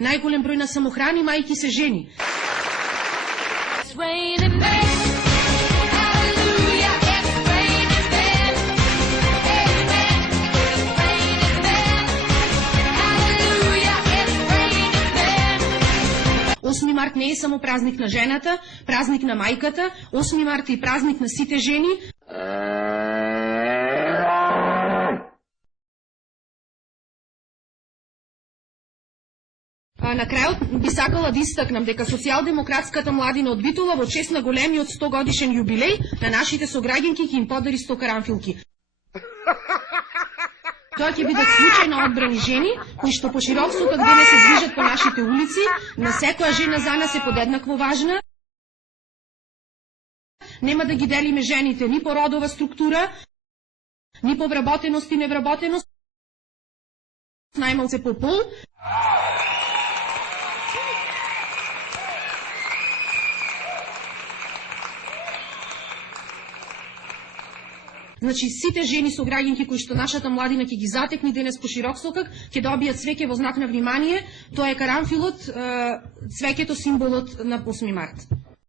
најголем број на самохрани мајки се жени. Осми март не е само празник на жената, празник на мајката, 8 март е празник на сите жени. На крајот би сакала да истакнам дека социјалдемократската младина од Битола во чест на големиот 100 годишен јубилеј на нашите сограѓанки ќе им подари 100 карамфилки. Тоа ќе бидат случајно одбрани жени, кои што по широк сокак денес се движат по нашите улици, на секоја жена за нас е подеднакво важна. Нема да ги делиме жените ни по родова структура, ни по вработеност и невработеност, најмалце по пол. Значи, сите жени сограѓанки кои што нашата младина ќе ги затекни денес по широк сокак, ќе добијат цвеќе во знак на внимание. Тоа е карамфилот, цвеќето символот на 8 март.